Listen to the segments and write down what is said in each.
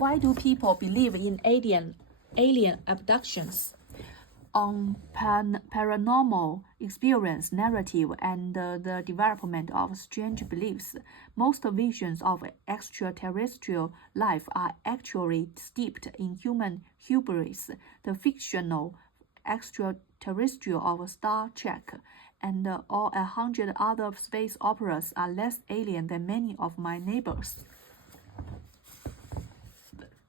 Why do people believe in alien abductions? On paranormal experience narrative and the development of strange beliefs, most visions of extraterrestrial life are actually steeped in human hubris. The fictional extraterrestrial of Star Trek and all 100 other space operas are less alien than many of my neighbors.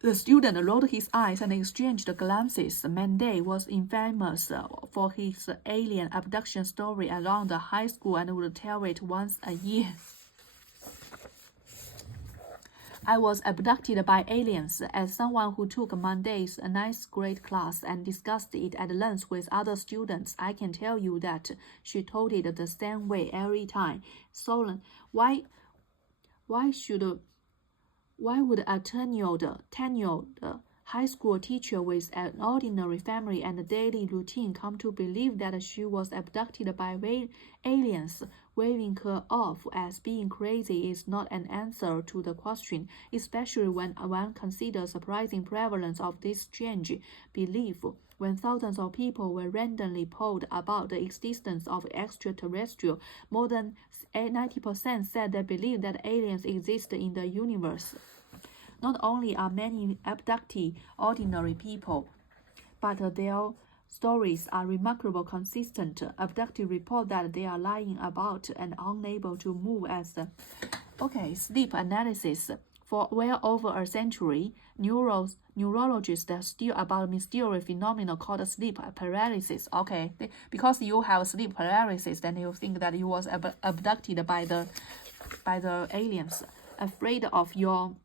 The student rolled his eyes and exchanged glances. Manday was infamous for his alien abduction story around the high school and would tell it once a year. I was abducted by aliens. As someone who took Monday's ninth grade class and discussed it at length with other students, I can tell you that she told it the same way every time. Solon, why would a tenured high school teacher with an ordinary family and daily routine come to believe that she was abducted by aliens? Waving her off as being crazy is not an answer to the question, especially when one considers the surprising prevalence of this strange belief. When thousands of people were randomly polled about the existence of extraterrestrial, more than 90% said they believe that aliens exist in the universe. Not only are many abductees ordinary people, but their stories are remarkably consistent. Abductees report that they are lying about and unable to move as sleep analysis. For well over a century, neurologists study about mysterious phenomenon called sleep paralysis. Because you have sleep paralysis, then you think that you was abducted by the aliens. Afraid of your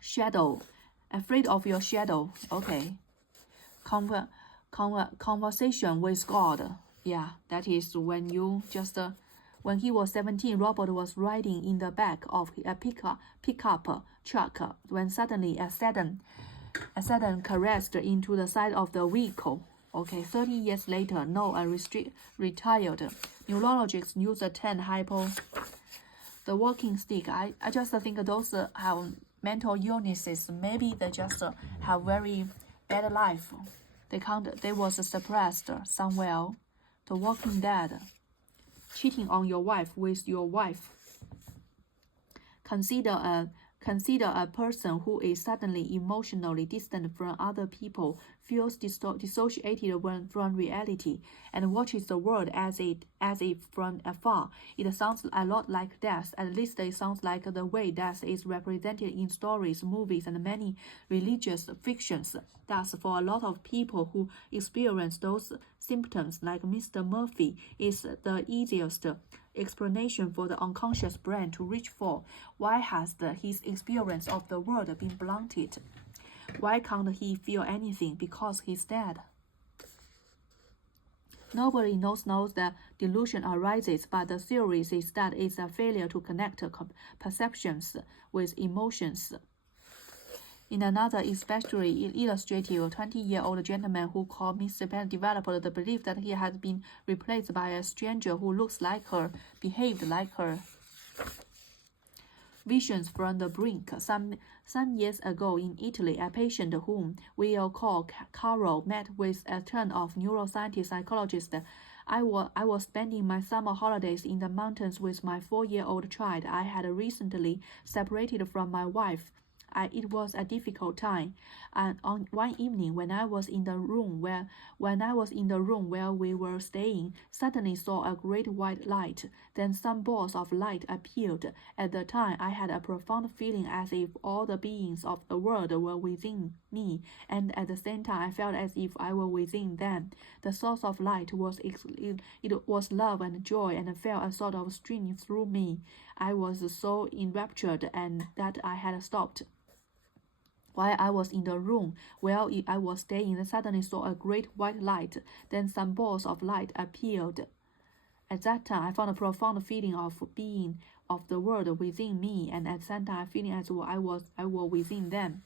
shadow. Conversation with God. Yeah, that is when you just when he was 17, Robert was riding in the back of a pickup truck when suddenly a sudden crashed into the side of the vehicle. 30 years later, Noah retired. Neurologists use the term the walking stick. I just think those have mental illnesses. Maybe they just have very bad life. They was suppressed somewhere. The Walking Dead. Cheating on your wife with your wife. Consider a person who is suddenly emotionally distant from other people, feels dissociated from reality, and watches the world as if from afar. It sounds a lot like death. At least it sounds like the way death is represented in stories, movies, and many religious fictions. Thus, for a lot of people who experience those symptoms, like Mr. Murphy, is the easiest explanation for the unconscious brain to reach for. Why has his experience of the world been blunted? Why can't he feel anything? Because he's dead. Nobody knows the delusion arises, but the theory is that it's a failure to connect perceptions with emotions. In another especially illustrative 20-year-old gentleman who called Mr. Penn developed the belief that he had been replaced by a stranger who looks like her, behaved like her. Visions from the brink. Some years ago in Italy, a patient whom we'll call Carol met with a turn of neuroscientist psychologist. I was spending my summer holidays in the mountains with my 4-year-old child. I had recently separated from my wife. It was a difficult time, and on one evening when I was in the room where we were staying, suddenly saw a great white light. Then some balls of light appeared. At the time, I had a profound feeling as if all the beings of the world were within me, and at the same time, I felt as if I were within them. The source of light was love and joy, and felt a sort of stream through me. I was so enraptured and that I had stopped. While I was in the room where I was staying, I suddenly saw a great white light. Then some balls of light appeared. At that time, I found a profound feeling of being of the world within me, and at the same time, feeling as though I was within them.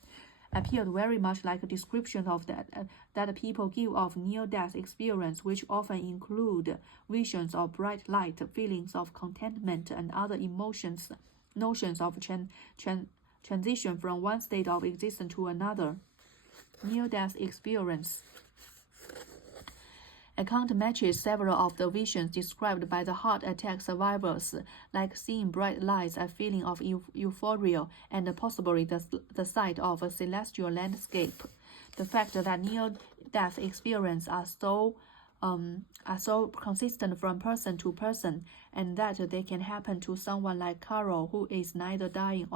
Appeared very much like a description of that people give of near-death experience, which often include visions of bright light, feelings of contentment, and other emotions, notions of transition from one state of existence to another. Near-death experience. Account matches several of the visions described by the heart attack survivors, like seeing bright lights, a feeling of euphoria, and possibly the sight of a celestial landscape. The fact that near-death experiences are so consistent from person to person, and that they can happen to someone like Carol, who is neither dying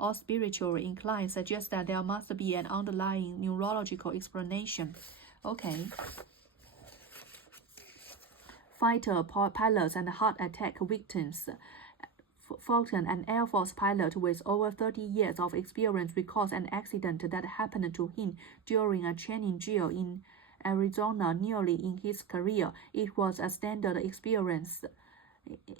or spiritually inclined, suggests that there must be an underlying neurological explanation. Okay. Fighter pilots and heart attack victims. Fulton, an Air Force pilot with over 30 years of experience, recalls an accident that happened to him during a training drill in Arizona nearly in his career. It was a standard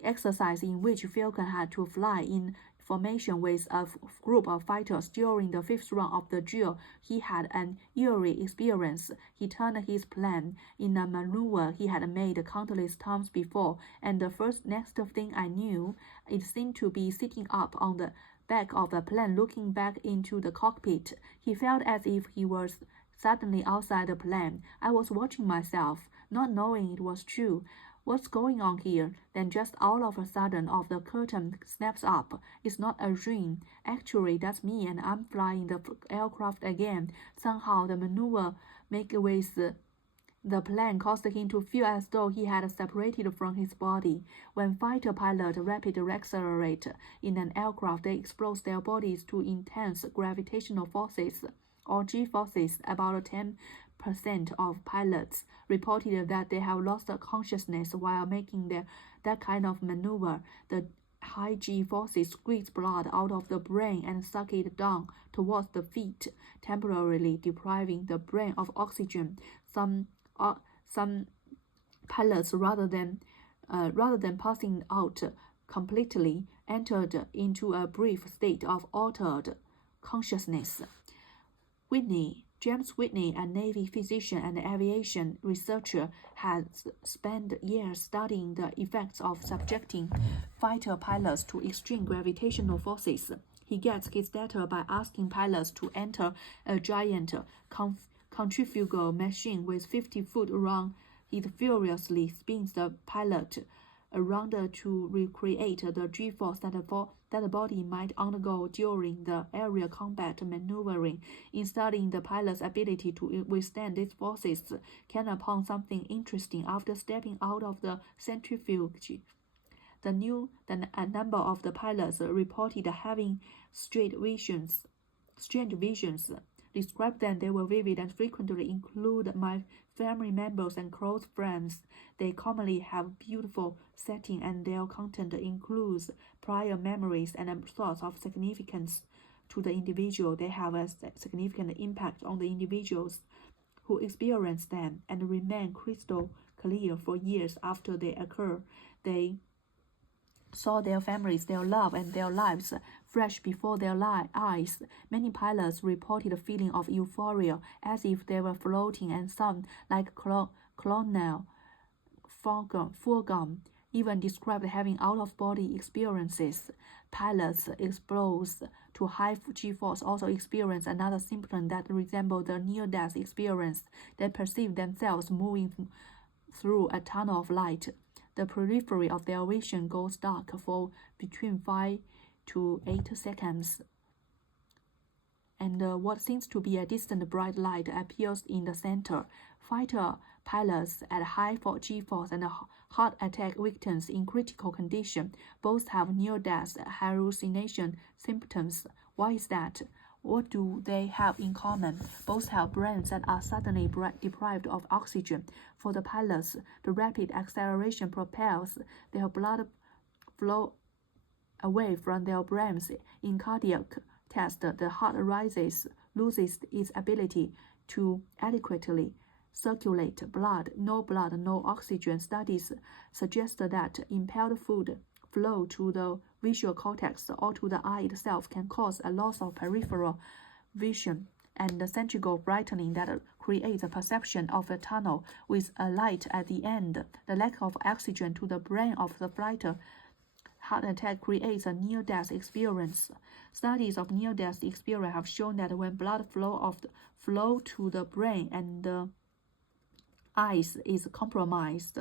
exercise in which Falcon had to fly in formation with a group of fighters. During the fifth round of the drill, he had an eerie experience. He turned his plane in a maneuver he had made countless times before, and the next thing I knew, it seemed to be sitting up on the back of the plane looking back into the cockpit. He felt as if he was suddenly outside the plane. I was watching myself, not knowing it was true. What's going on here? Then just all of a sudden, the curtain snaps up. It's not a dream. Actually, that's me, and I'm flying the aircraft again. Somehow, the maneuver made with the plane caused him to feel as though he had separated from his body. When fighter pilots rapidly accelerate in an aircraft, they expose their bodies to intense gravitational forces, or G-forces. About 10% of pilots reported that they have lost consciousness while making that kind of maneuver. The high G-forces squeeze blood out of the brain and suck it down towards the feet, temporarily depriving the brain of oxygen. Some pilots, rather than passing out completely, entered into a brief state of altered consciousness. James Whitney, a Navy physician and aviation researcher, has spent years studying the effects of subjecting fighter pilots to extreme gravitational forces. He gets his data by asking pilots to enter a giant centrifugal machine with 50 foot around. It furiously spins the pilot around to recreate the G-force that the body might undergo during the aerial combat maneuvering. In studying the pilot's ability to withstand these forces, came upon something interesting. After stepping out of the centrifuge, a number of the pilots reported having strange visions. Described them, they were vivid and frequently include my family members and close friends. They commonly have beautiful setting, and their content includes prior memories and thoughts of significance to the individual. They have a significant impact on the individuals who experience them and remain crystal clear for years after they occur. They saw their families, their love, and their lives fresh before their eyes. Many pilots reported a feeling of euphoria, as if they were floating, and some, like Colonel Fulgham, even described having out-of-body experiences. Pilots exposed to high G-force also experience another symptom that resembled the near-death experience. They perceive themselves moving through a tunnel of light. The periphery of their vision goes dark for between 5 to 8 seconds, and what seems to be a distant bright light appears in the center. Fighter pilots at high G-force and heart attack victims in critical condition both have near-death hallucination symptoms. Why is that? What do they have in common? Both have brains that are suddenly deprived of oxygen. For the pilots, the rapid acceleration propels their blood flow away from their brains. In cardiac tests, the heart loses its ability to adequately circulate blood. No blood, no oxygen. Studies suggest that impaired food flow to the visual cortex or to the eye itself can cause a loss of peripheral vision and the centrifugal brightening that creates a perception of a tunnel with a light at the end. The lack of oxygen to the brain of the fighter heart attack creates a near-death experience. Studies of near-death experience have shown that when blood flow to the brain and the eyes is compromised,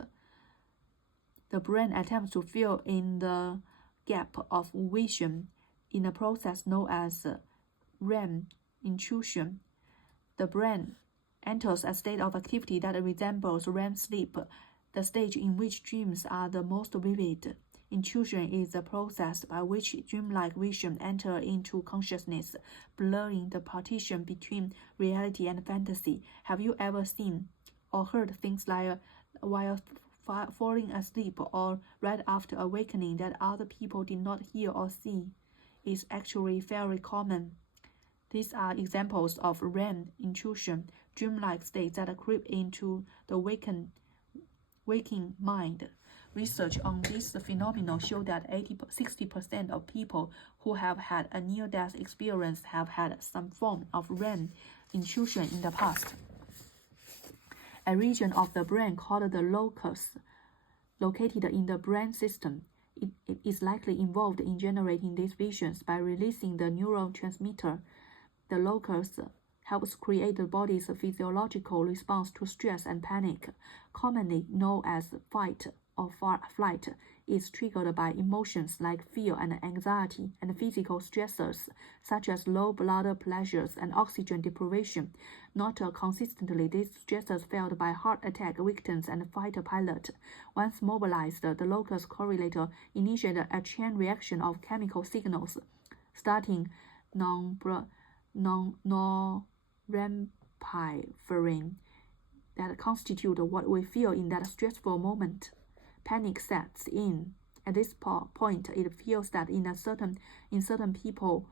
the brain attempts to fill in the gap of vision in a process known as REM intrusion. The brain enters a state of activity that resembles REM sleep, the stage in which dreams are the most vivid. Intrusion is the process by which dreamlike vision enters into consciousness, blurring the partition between reality and fantasy. Have you ever seen or heard things like while falling asleep or right after awakening that other people did not hear or see? It's actually very common. These are examples of REM intrusion, dreamlike states that creep into the waking mind. Research on this phenomenon show that 60% of people who have had a near-death experience have had some form of REM intrusion in the past. A region of the brain called the locus, located in the brain system, it is likely involved in generating these visions by releasing the neurotransmitter. The locus helps create the body's physiological response to stress and panic, commonly known as fight or flight. Is triggered by emotions like fear and anxiety and physical stressors such as low blood pressures and oxygen deprivation. Not consistently, these stressors felt by heart attack victims and fighter pilots. Once mobilized, the locus correlator initiated a chain reaction of chemical signals, starting norepinephrine that constitute what we feel in that stressful moment. Panic sets in. At this point, it feels that in certain people,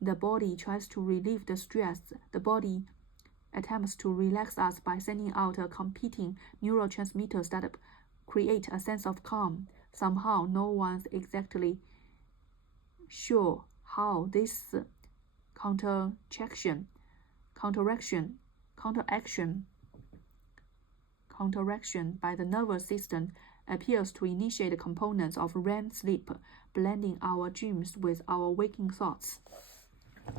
the body tries to relieve the stress. The body attempts to relax us by sending out competing neurotransmitters that create a sense of calm. Somehow, no one's exactly sure how this counteraction by the nervous system appears to initiate components of REM sleep, blending our dreams with our waking thoughts.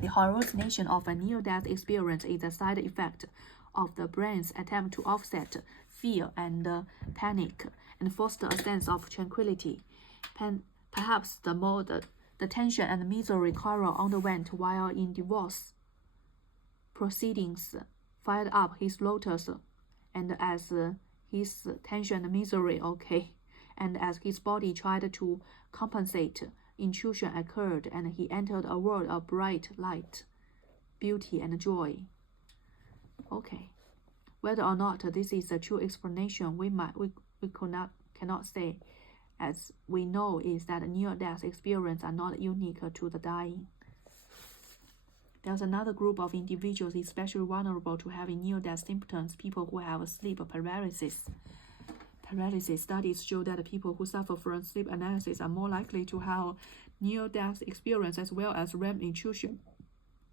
The hallucination of a near-death experience is a side effect of the brain's attempt to offset fear and panic and foster a sense of tranquility. Perhaps the tension and misery Carroll underwent while in divorce proceedings fired up his lotus, and as his tension and misery and as his body tried to compensate, intrusion occurred, and he entered a world of bright light, beauty, and joy. Whether or not this is a true explanation, we cannot say. As we know is that near-death experiences are not unique to the dying. There's another group of individuals especially vulnerable to having near-death symptoms, people who have sleep paralysis. Studies show that people who suffer from sleep paralysis are more likely to have near-death experience as well as REM intrusion.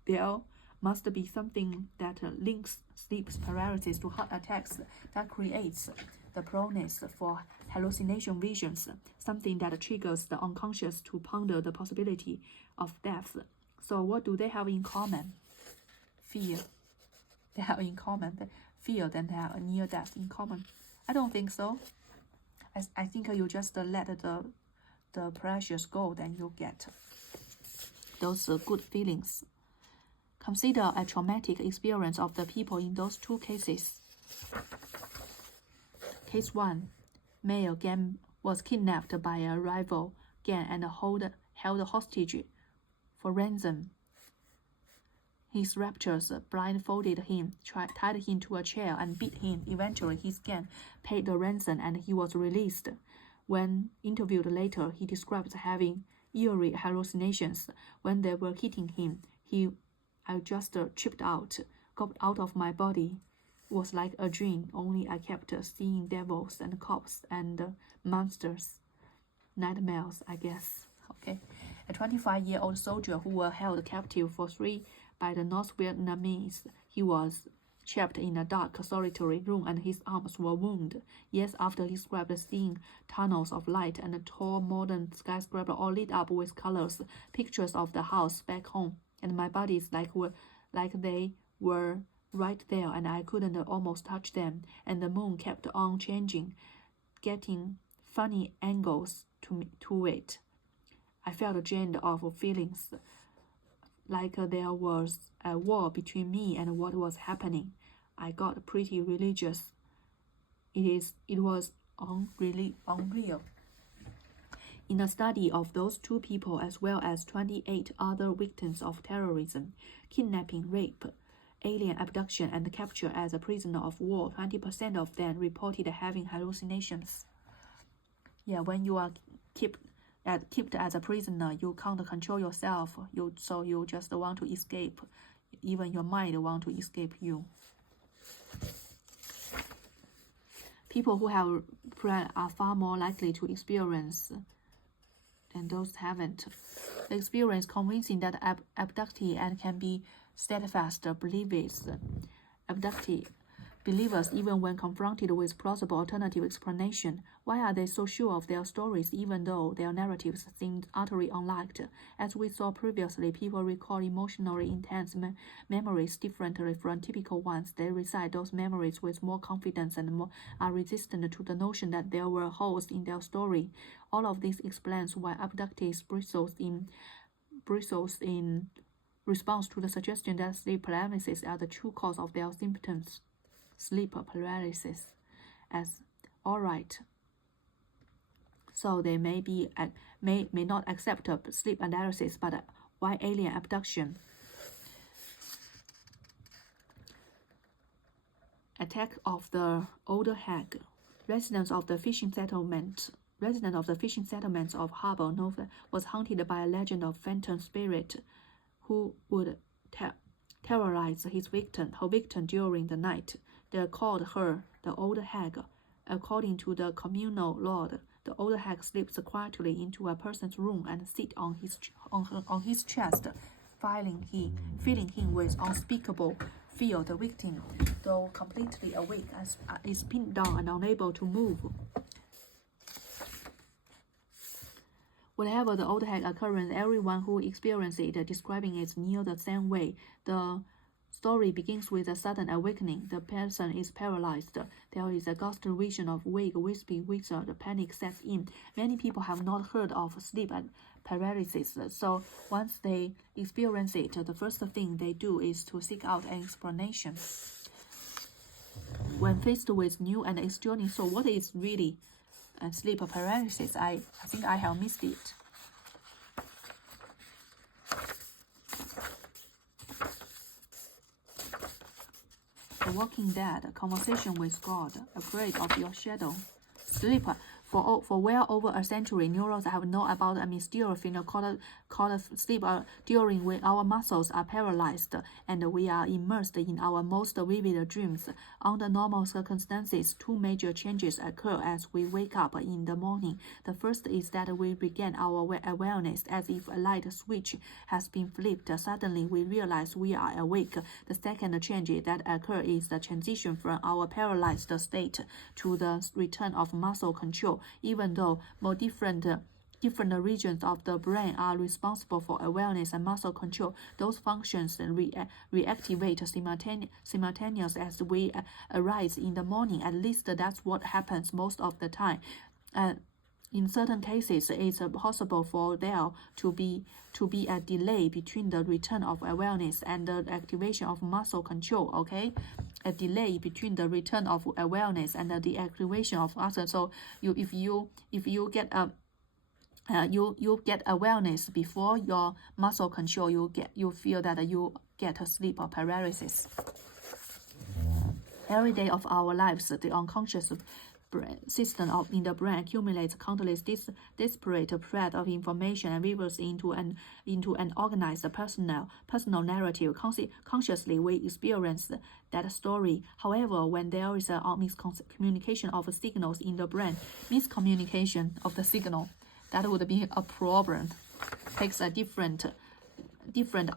There must be something that links sleep paralysis to heart attacks that creates the proneness for hallucination visions, something that triggers the unconscious to ponder the possibility of death. So what do they have in common? Fear. They have in common the fear, then they have a near death in common. I don't think so. I think you just let the pressures go, then you get those good feelings. Consider a traumatic experience of the people in those two cases. Case 1. Male gang was kidnapped by a rival gang and held hostage for ransom. His raptors blindfolded him, tied him to a chair, and beat him. Eventually, his gang paid the ransom and he was released. When interviewed later, he described having eerie hallucinations. When they were hitting him, I just tripped out, got out of my body. It was like a dream, only I kept seeing devils and cops and monsters. Nightmares, I guess. A 25-year-old soldier who was held captive for 3 by the North Vietnamese. He was trapped in a dark, solitary room, and his arms were wounded. Years after, he described seeing tunnels of light and a tall modern skyscraper all lit up with colors, pictures of the house back home, and my bodies like they were right there, and I couldn't almost touch them, and the moon kept on changing, getting funny angles to it. I felt drained of feelings, like there was a wall between me and what was happening. I got pretty religious. It was unreal. In a study of those two people, as well as 28 other victims of terrorism, kidnapping, rape, alien abduction, and capture as a prisoner of war, 20% of them reported having hallucinations. Yeah, when you are kept as a prisoner, you can't control yourself. So you just want to escape. Even your mind want to escape you. People who have prayer are far more likely to experience than those haven't. The experience convincing that abductee and can be steadfast believers. Believers, even when confronted with plausible alternative explanation, why are they so sure of their stories even though their narratives seemed utterly unliked? As we saw previously, people recall emotionally intense memories differently from typical ones. They recite those memories with more confidence and are resistant to the notion that there were holes in their story. All of this explains why abductees bristles in response to the suggestion that sleep paralysis are the true cause of their symptoms. Sleep paralysis as all right. So they may not accept sleep analysis, but why alien abduction? Attack of the older hag. Residents of the fishing settlements of Harbour Nova was haunted by a legend of phantom spirit who would terrorize her victim during the night. They called her the old hag. According to the communal lore, the old hag slips quietly into a person's room and sits on his chest, filling him with unspeakable fear. The victim, though completely awake, is pinned down and unable to move. Whatever the old hag occurrence, everyone who experienced it describing it near the same way. The story begins with a sudden awakening. The person is paralyzed. There is a ghost vision of vague, wispy wizard. Panic sets in. Many people have not heard of sleep paralysis, so once they experience it, the first thing they do is to seek out an explanation. When faced with new and extraordinary, so what is really sleep paralysis? I think I have missed it. The Walking Dead, conversation with God, afraid of your shadow. Sleep. For well over a century, neurons have known about a mysterious phenomenon called sleep, during when our muscles are paralyzed and we are immersed in our most vivid dreams. Under normal circumstances, two major changes occur as we wake up in the morning. The first is that we regain our awareness as if a light switch has been flipped. Suddenly, we realize we are awake. The second change that occurs is the transition from our paralyzed state to the return of muscle control. Even though more different regions of the brain are responsible for awareness and muscle control, those functions reactivate simultaneously as we arise in the morning. At least that's what happens most of the time. In certain cases, it's possible for there to be a delay between the return of awareness and the activation of muscle control. Okay, a delay between the return of awareness and the activation of muscle. So if you get you get awareness before your muscle control, you feel that you get a sleep or paralysis. Every day of our lives, the unconscious system in the brain accumulates countless disparate threads of information and weaves into an organized personal narrative. Consciously, we experience that story. However, when there is a miscommunication of signals in the brain, that would be a problem. Takes a different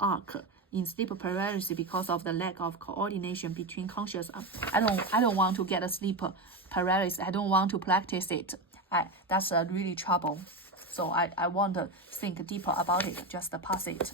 arc. in sleep paralysis because of the lack of coordination between conscious. I don't want to get a sleep paralysis. I don't want to practice it. That's really trouble. So I want to think deeper about it. Just pass it.